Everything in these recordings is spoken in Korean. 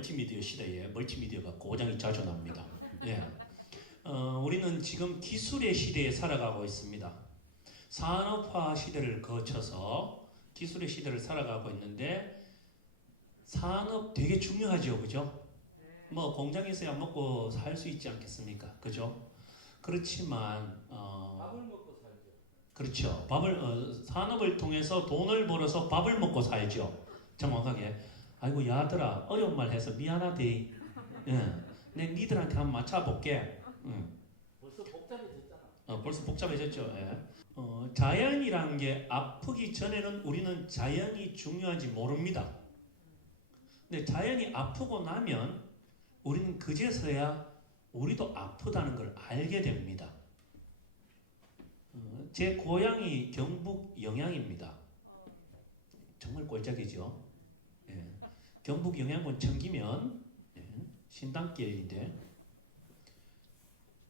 멀티미디어 시대에 멀티미디어가 고장이 자주 납니다. 예. 우리는 지금 기술의 시대에 살아가고 있습니다. 산업화 시대를 거쳐서 기술의 시대를 살아가고 있는데 산업 되게 중요하죠, 그죠? 뭐 공장에 있어야 먹고 살 수 있지 않겠습니까, 그죠? 그렇지만 밥을 먹고 살죠. 그렇죠. 산업을 통해서 돈을 벌어서 밥을 먹고 살죠. 정확하게. 아이고 야들아 어려운 말 해서 미안하대. 예. 내 니들한테 한번 맞춰볼게. 벌써 복잡해졌잖아. 벌써 복잡해졌죠. 예. 자연이란 게 아프기 전에는 우리는 자연이 중요한지 모릅니다. 근데 자연이 아프고 나면 우리는 그제서야 우리도 아프다는 걸 알게 됩니다. 제 고향이 경북 영양입니다. 정말 꼴짝이죠. 예. 경북 영양군 청기면 예. 신당길인데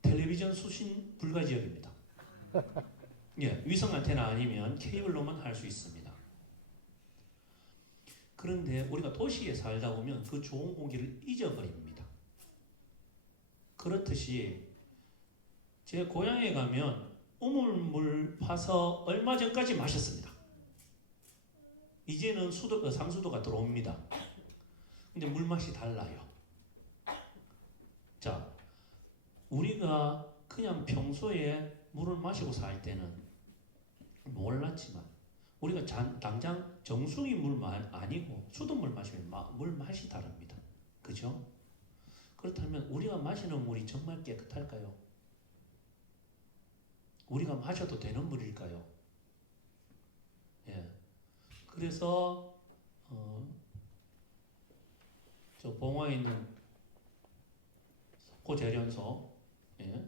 텔레비전 수신 불가 지역입니다. 예. 위성 안테나 아니면 케이블로만 할 수 있습니다. 그런데 우리가 도시에 살다 보면 그 좋은 공기를 잊어버립니다. 그렇듯이 제 고향에 가면 우물물 파서 얼마 전까지 마셨습니다. 이제는 상수도가 들어옵니다. 근데 물맛이 달라요. 자, 우리가 그냥 평소에 물을 마시고 살 때는 몰랐지만 우리가 당장 정수기 물만 아니고 수돗물 마시면 물 맛이 다릅니다. 그죠? 그렇다면 우리가 마시는 물이 정말 깨끗할까요? 우리가 마셔도 되는 물일까요? 예. 그래서 저 봉화에 있는 석고재련소 예.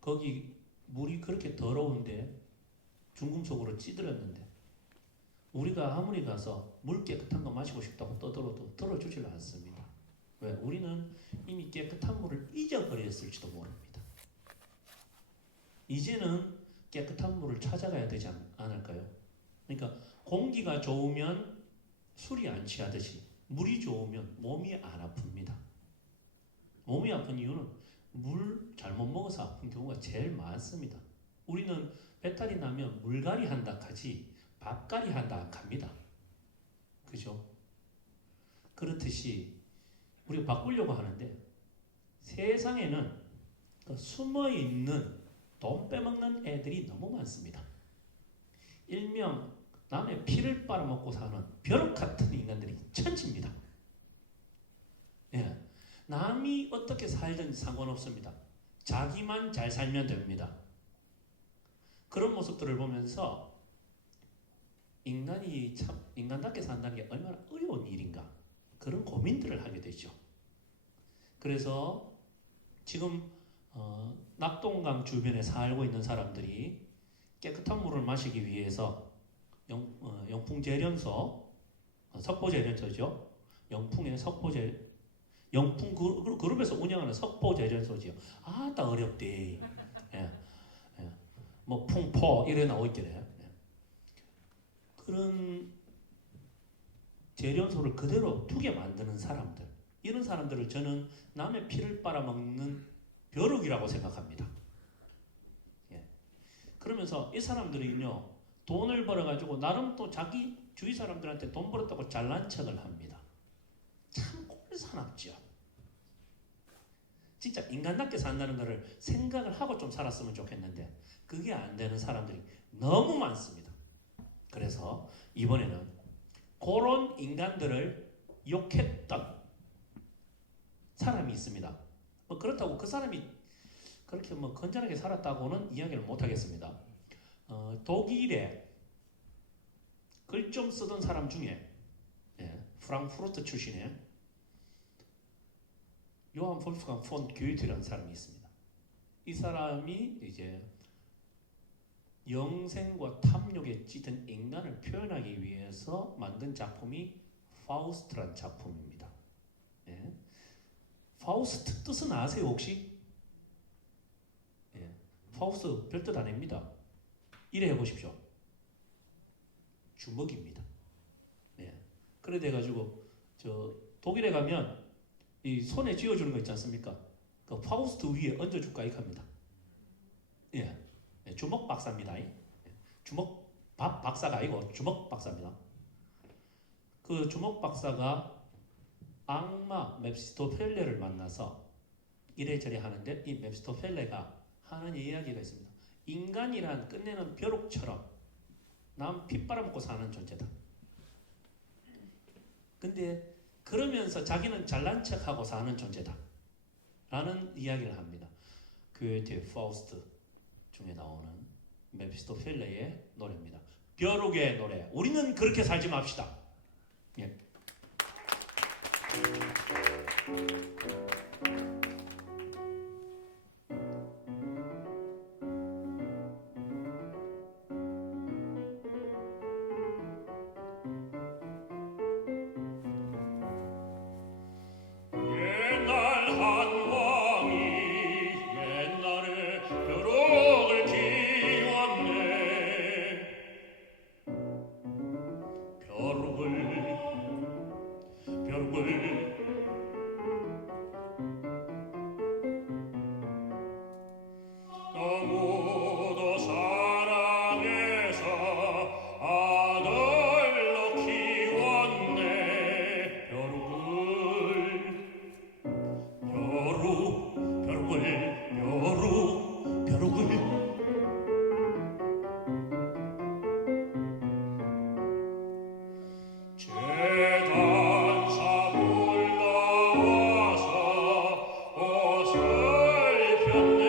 거기 물이 그렇게 더러운데 중금속으로 찌들었는데 우리가 아무리 가서 물 깨끗한 거 마시고 싶다고 떠들어도 들어주질 않습니다. 왜? 우리는 이미 깨끗한 물을 잊어버렸을지도 모릅니다. 이제는 깨끗한 물을 찾아가야 되지 않을까요? 그러니까 공기가 좋으면 술이 안 취하듯이 물이 좋으면 몸이 안 아픕니다. 몸이 아픈 이유는 물 잘못 먹어서 아픈 경우가 제일 많습니다. 우리는 배탈이 나면 물갈이 한다 하지 밥갈이 한다 합니다. 그죠? 그렇듯이 우리가 바꾸려고 하는데 세상에는 숨어있는 돈 빼먹는 애들이 너무 많습니다. 일명 남의 피를 빨아먹고 사는 벼룩 같은 인간들이 천지입니다. 예. 남이 어떻게 살든지 상관없습니다. 자기만 잘 살면 됩니다. 그런 모습들을 보면서 인간이 참 인간답게 산다는 게 얼마나 어려운 일인가 그런 고민들을 하게 되죠. 그래서 지금 낙동강 주변에 살고 있는 사람들이 깨끗한 물을 마시기 위해서 영풍재련소, 석포재련소죠. 영풍의 영풍 그룹에서 운영하는 석포재련소지요. 아따 어렵대. 예. 예. 뭐 풍포 이래 나오있길래 예. 그런 재련소를 그대로 두게 만드는 사람들 이런 사람들을 저는 남의 피를 빨아먹는 벼룩이라고 생각합니다. 예. 그러면서 이 사람들이요 돈을 벌어가지고 나름 또 자기 주위 사람들한테 돈 벌었다고 잘난 척을 합니다. 참 꼴사납죠. 진짜 인간답게 산다는 것을 생각을 하고 좀 살았으면 좋겠는데 그게 안 되는 사람들이 너무 많습니다. 그래서 이번에는 그런 인간들을 욕했던 사람이 있습니다. 뭐 그렇다고 그 사람이 그렇게 뭐 건전하게 살았다고는 이야기를 못 하겠습니다. 독일에 글 좀 쓰던 사람 중에 예, 프랑크푸르트 출신의 요한 볼프강 폰 교이트라는 사람이 있습니다. 이 사람이 이제 영생과 탐욕에 찌든 인간을 표현하기 위해서 만든 작품이 파우스트란 작품입니다. 예. 파우스트 뜻은 아세요 혹시? 예. 파우스트 별뜻 아닙니다. 이래 해보십시오. 주먹입니다. 예. 그래 돼가지고 저 독일에 가면 이 손에 쥐어주는 거 있지 않습니까? 그 파우스트 위에 얹어줄까 이겁니다. 예, 주먹 박사입니다. 주먹 박사가 아니고 주먹 박사입니다. 그 주먹 박사가 악마 맵시토펠레를 만나서 이래저래 하는데 이 맵시토펠레가 하는 이야기가 있습니다. 인간이란 끝내는 벼룩처럼 남 피 빨아먹고 사는 존재다. 근데 그러면서 자기는 잘난 척하고 사는 존재다. 라는 이야기를 합니다. 괴테 파우스트 중에 나오는 메피스토펠레의 노래입니다. 벼룩의 노래. 우리는 그렇게 살지 맙시다. 예. 너무도 사랑해서 아들로 키웠네. 벼룩을 재단사 불러와서 옷을 폈네.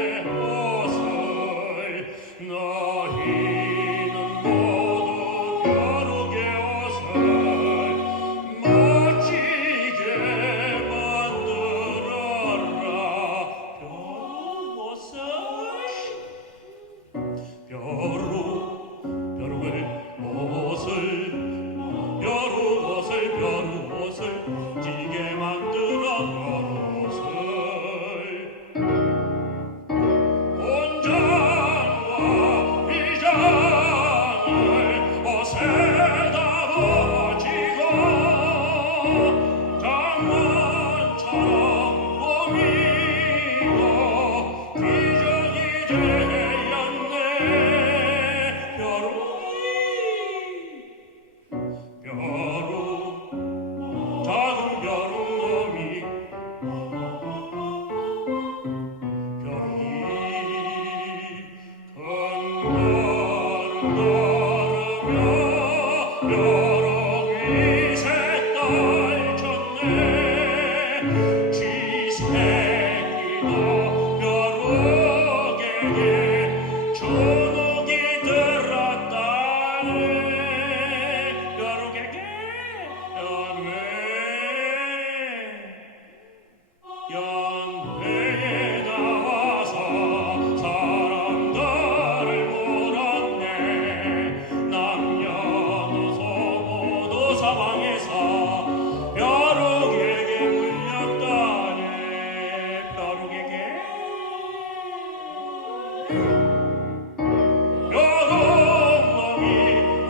너희는 모두 벼룩의 옷을 멋지게 만들어라. 벼룩옷을 지게 만들어 벼룩옷을 온장과 비장을 옷에다 붙이고 장관처럼 꾸미고 기적이 되었네. 작은 벼룩놈이 큰 걸음 걸으며 벼룩이 색깔 쳤네. 쥐새끼도 벼룩에게 주눅이 들었다네. 벼룩에게 연회에 나와서 사람들을 물었네. 남녀노소 모두 사방에서 벼룩에게 물렸다네. 벼룩에게 벼룩놈이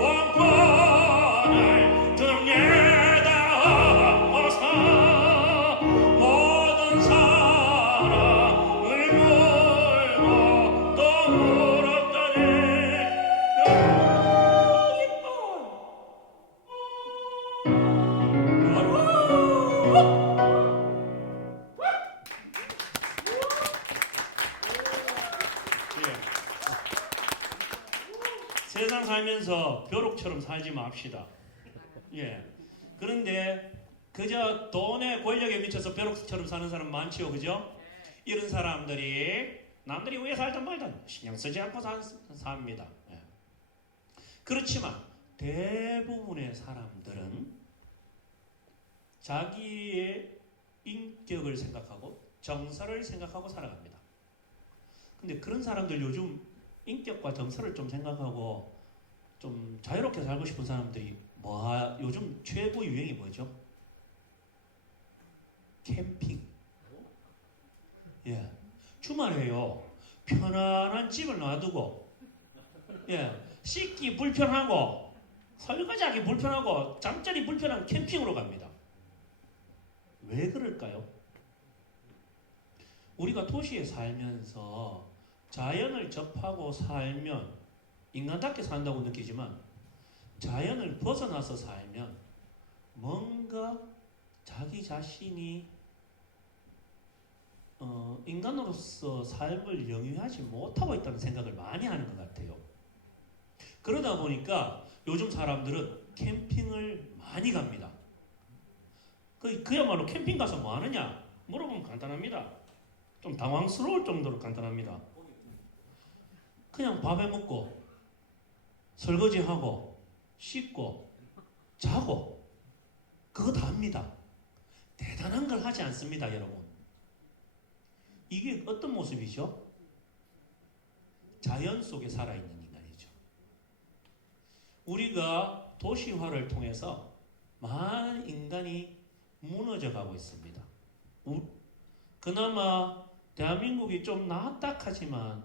왕관을 등에다 얹어서 모든 사람을 물고 또 물었다네. 이뻐 세상 살면서 벼룩처럼 살지 맙시다. 예. 그런데 그저 돈의 권력에 미쳐서 벼룩처럼 사는 사람 많지요, 그죠? 이런 사람들이 남들이 왜 살든 말든 신경 쓰지 않고 삽니다. 예. 그렇지만 대부분의 사람들은 자기의 인격을 생각하고 정서를 생각하고 살아갑니다. 근데 그런 사람들 요즘 인격과 정서를 좀 생각하고 좀 자유롭게 살고 싶은 사람들이 요즘 최고 유행이 뭐죠? 캠핑. 예. 주말에요. 편안한 집을 놔두고, 예. 씻기 불편하고, 설거지하기 불편하고, 잠자리 불편한 캠핑으로 갑니다. 왜 그럴까요? 우리가 도시에 살면서 자연을 접하고 살면 인간답게 산다고 느끼지만 자연을 벗어나서 살면 뭔가 자기 자신이 인간으로서 삶을 영위하지 못하고 있다는 생각을 많이 하는 것 같아요. 그러다 보니까 요즘 사람들은 캠핑을 많이 갑니다. 그야말로 캠핑 가서 뭐 하느냐 물어보면 간단합니다. 좀 당황스러울 정도로 간단합니다. 그냥 밥해 먹고 설거지하고 씻고 자고 그거 다 합니다. 대단한 걸 하지 않습니다, 여러분. 이게 어떤 모습이죠? 자연 속에 살아있는 인간이죠. 우리가 도시화를 통해서 많은 인간이 무너져 가고 있습니다. 그나마 대한민국이 좀 나았다 하지만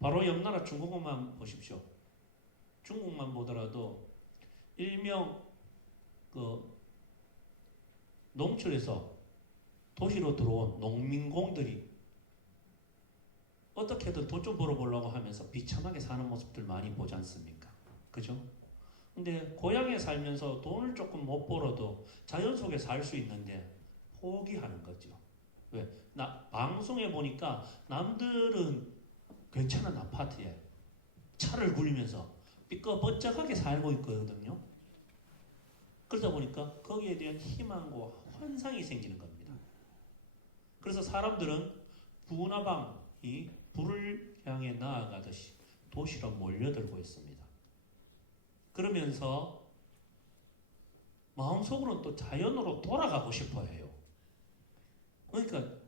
바로 옆 나라 중국만 보십시오. 중국만 보더라도 일명 농촌에서 도시로 들어온 농민공들이 어떻게든 돈 좀 벌어보려고 하면서 비참하게 사는 모습들 많이 보지 않습니까? 그죠? 근데 고향에 살면서 돈을 조금 못 벌어도 자연 속에 살 수 있는데 포기하는 거죠. 왜? 방송에 보니까 남들은 괜찮은 아파트에 차를 굴리면서 삐까번쩍하게 살고 있거든요. 그러다 보니까 거기에 대한 희망과 환상이 생기는 겁니다. 그래서 사람들은 부나방이 불을 향해 나아가듯이 도시로 몰려들고 있습니다. 그러면서 마음속으로는 또 자연으로 돌아가고 싶어 해요. 그러니까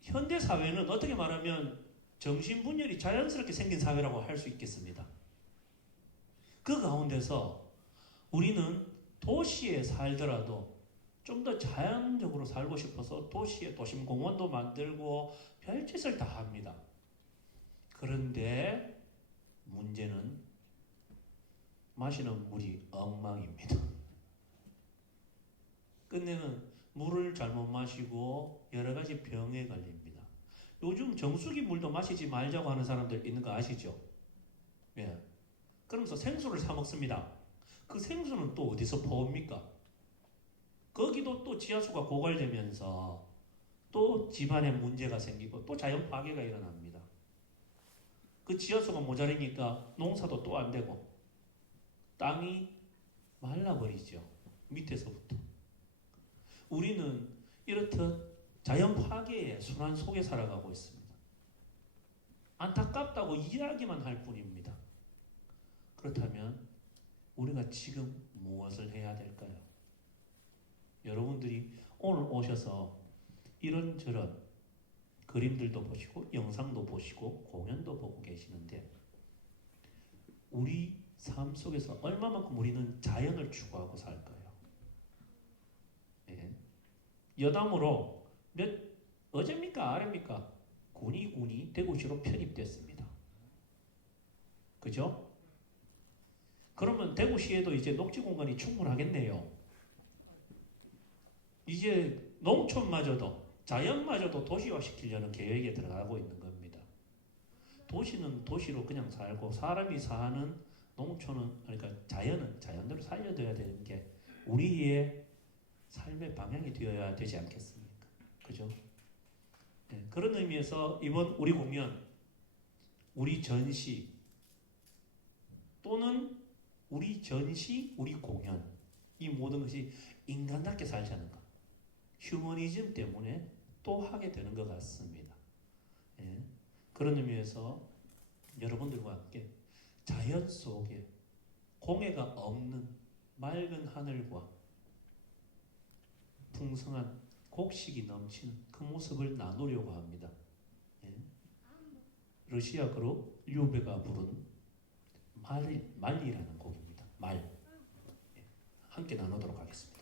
현대 사회는 어떻게 말하면 정신분열이 자연스럽게 생긴 사회라고 할 수 있겠습니다. 그 가운데서 우리는 도시에 살더라도 좀 더 자연적으로 살고 싶어서 도시에 도심공원도 만들고 별짓을 다 합니다. 그런데 문제는 마시는 물이 엉망입니다. 끝내는 물을 잘못 마시고 여러 가지 병에 걸립니다. 요즘 정수기 물도 마시지 말자고 하는 사람들 있는 거 아시죠? 예. 그러면서 생수를 사 먹습니다. 그 생수는 또 어디서 퍼옵니까? 거기도 또 지하수가 고갈되면서 또 집안에 문제가 생기고 또 자연 파괴가 일어납니다. 그 지하수가 모자라니까 농사도 또 안 되고 땅이 말라버리죠. 밑에서부터. 우리는 이렇듯 자연 파괴의 순환 속에 살아가고 있습니다. 안타깝다고 이야기만 할 뿐입니다. 그렇다면 우리가 지금 무엇을 해야 될까요? 여러분들이 오늘 오셔서 이런저런 그림들도 보시고 영상도 보시고 공연도 보고 계시는데 우리 삶 속에서 얼마만큼 우리는 자연을 추구하고 살까요? 예. 여담으로 어제입니까 아래입니까? 군이 대구시로 편입됐습니다. 그죠? 그러면 대구시에도 이제 녹지 공간이 충분하겠네요. 이제 농촌마저도 자연마저도 도시화 시키려는 계획에 들어가고 있는 겁니다. 도시는 도시로 그냥 살고 사람이 사는 농촌은 그러니까 자연은 자연대로 살려둬야 되는 게 우리의 삶의 방향이 되어야 되지 않겠습니까? 그죠? 네, 그런 의미에서 이번 우리 공연, 우리 전시 또는 우리 전시, 우리 공연 이 모든 것이 인간답게 살자는 것 휴머니즘 때문에 또 하게 되는 것 같습니다. 예, 그런 의미에서 여러분들과 함께 자연 속에 공해가 없는 맑은 하늘과 풍성한 곡식이 넘치는 그 모습을 나누려고 합니다. 예. 러시아 그룹 류베가 부른 말이라는 곡입니다. 말. 예. 함께 나누도록 하겠습니다.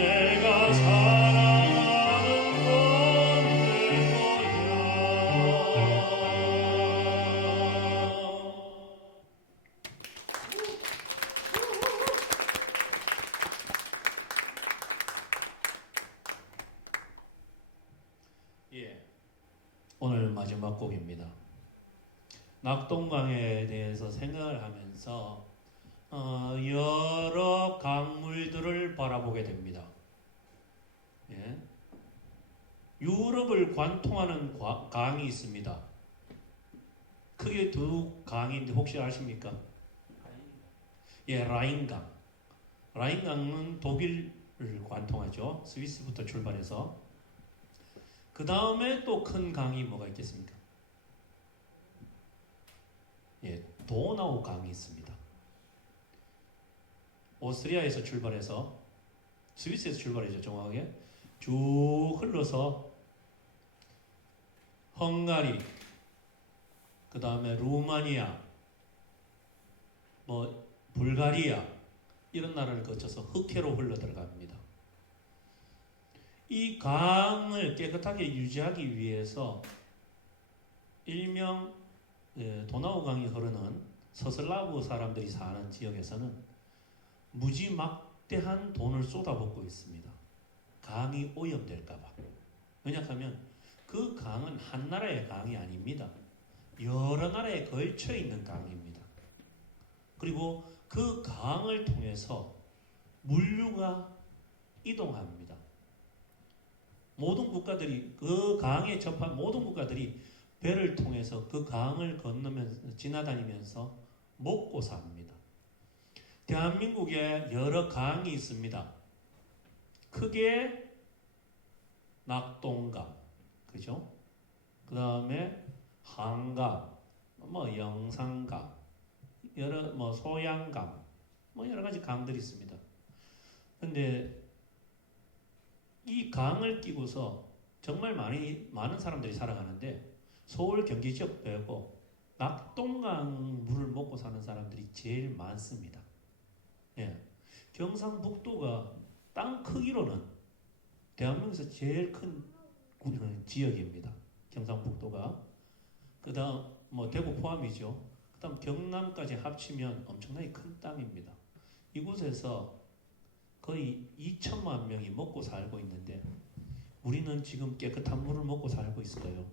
내가 사랑하는 건내 거야. 예, 오늘 마지막 곡입니다. 낙동강에 대해서 생각을 하면서 여러 강물들을 바라보게 됩니다. 예. 유럽을 관통하는 강이 있습니다. 크게 두 강인데 혹시 아십니까? 예, 라인강. 라인강은 독일을 관통하죠. 스위스부터 출발해서. 그 다음에 또 큰 강이 뭐가 있겠습니까? 예, 도나우 강이 있습니다. 오스트리아에서 출발해서 스위스에서 출발해서 정확하게 쭉 흘러서 헝가리, 그 다음에 루마니아, 뭐 불가리아 이런 나라를 거쳐서 흑해로 흘러 들어갑니다. 이 강을 깨끗하게 유지하기 위해서 일명 도나우 강이 흐르는 서슬라브 사람들이 사는 지역에서는 무지 막대한 돈을 쏟아붓고 있습니다. 강이 오염될까봐. 왜냐하면 그 강은 한 나라의 강이 아닙니다. 여러 나라에 걸쳐 있는 강입니다. 그리고 그 강을 통해서 물류가 이동합니다. 모든 국가들이 그 강에 접한 모든 국가들이 배를 통해서 그 강을 건너면서 지나다니면서 먹고 삽니다. 대한민국에 여러 강이 있습니다. 크게 낙동강, 그죠? 그 다음에 한강, 뭐 영산강, 여러 뭐 소양강, 뭐 여러 가지 강들이 있습니다. 근데 이 강을 끼고서 정말 많은 사람들이 살아가는데 서울 경기 지역 빼고 낙동강 물을 먹고 사는 사람들이 제일 많습니다. 예. 경상북도가 땅 크기로는 대한민국에서 제일 큰 지역입니다. 경상북도가. 그 다음 뭐 대구 포함이죠. 그 다음 경남까지 합치면 엄청나게 큰 땅입니다. 이곳에서 거의 2천만 명이 먹고 살고 있는데 우리는 지금 깨끗한 물을 먹고 살고 있어요.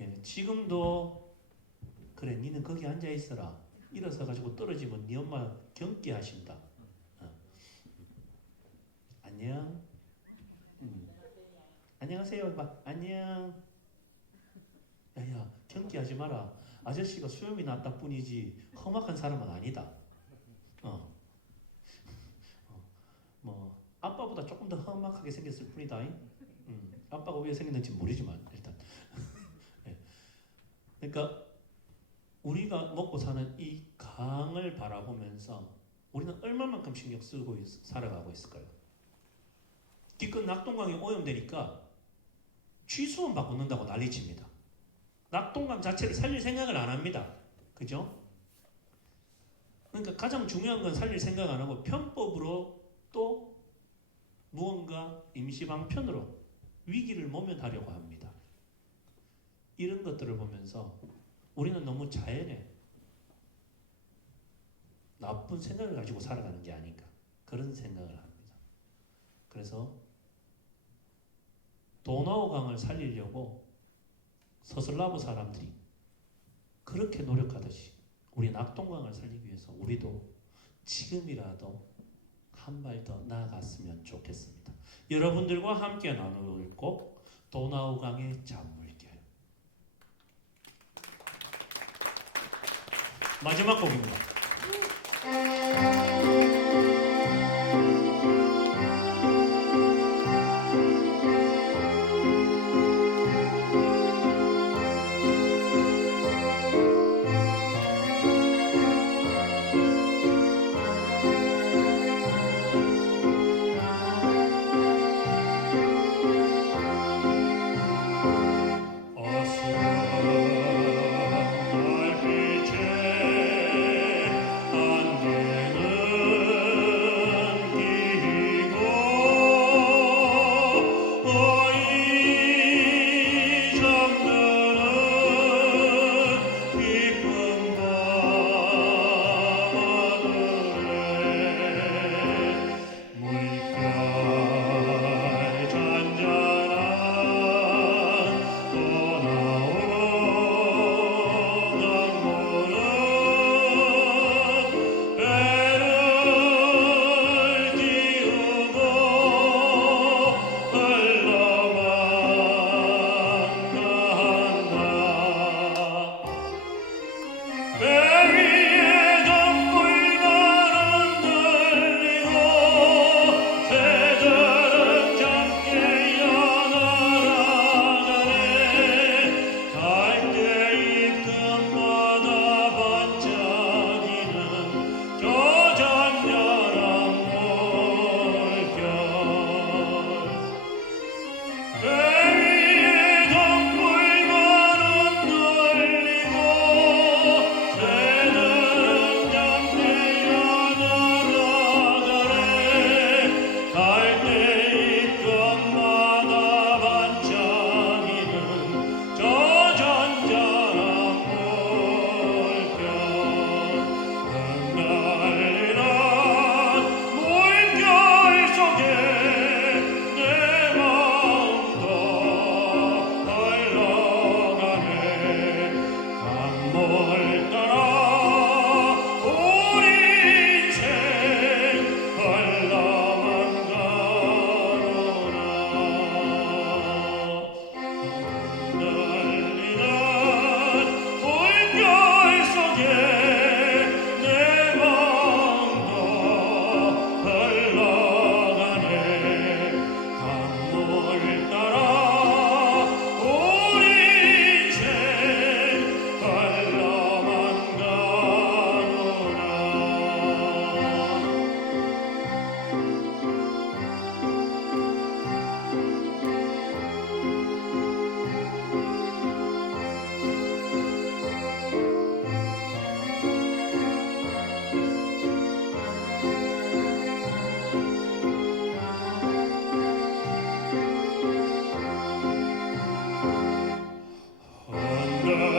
예, 지금도 그래 니는 거기 앉아 있어라. 일어서 가지고 떨어지면 네 엄마 경기하신다. 안녕. 안녕하세요. 해봐. 안녕. 야야 경기하지 마라. 아저씨가 수염이 났다 뿐이지 험악한 사람은 아니다. 뭐 아빠보다 조금 더 험악하게 생겼을 뿐이다. 아빠가 왜 생겼는지 모르지만 일단 네. 그러니까 우리가 먹고 사는 이 강을 바라보면서 우리는 얼마만큼 신경 쓰고 살아가고 있을까요? 기껏 낙동강이 오염되니까 취수원 바꾸는다고 난리칩니다. 낙동강 자체를 살릴 생각을 안 합니다. 그죠? 그러니까 가장 중요한 건 살릴 생각 안 하고 편법으로 또 무언가 임시방편으로 위기를 모면하려고 합니다. 이런 것들을 보면서 우리는 너무 자연에 나쁜 생각을 가지고 살아가는 게 아닌가 그런 생각을 합니다. 그래서 도나우강을 살리려고 서슬라브 사람들이 그렇게 노력하듯이 우리 낙동강을 살리기 위해서 우리도 지금이라도 한 발 더 나아갔으면 좋겠습니다. 여러분들과 함께 나눌 곡 도나우강의 잔물길 마지막 곡입니다. 어스런 달빛에 안개는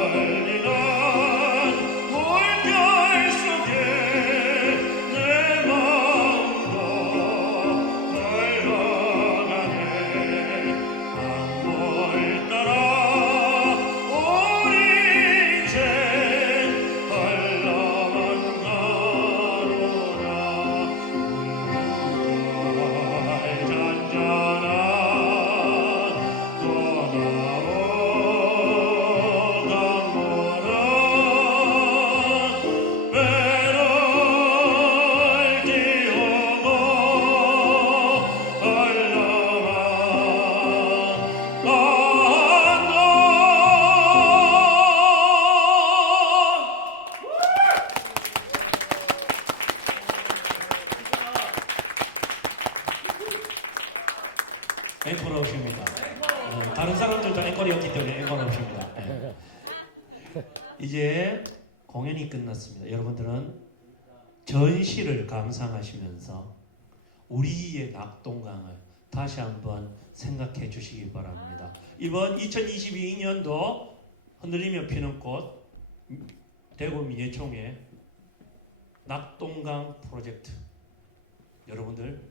멀리 난 물결 속에 내 마음도 흘러가네. 강물 따라 우리 이제 흘러만 가로라. 물결 잔잔한 떠나온 강물은 배를 띄우고 흘러만 앵콜 없습니다. 다른 사람들도 앵콜이었기 때문에 앵콜 없습니다. 네. 이제 공연이 끝났습니다. 여러분들은 전시를 감상하시면서 우리의 낙동강을 다시 한번 생각해 주시기 바랍니다. 이번 2022년도 흔들리며 피는 꽃 대구 민예총회 낙동강 프로젝트 여러분들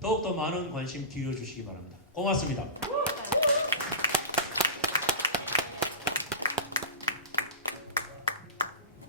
더욱더 많은 관심 기울여 주시기 바랍니다. 고맙습니다.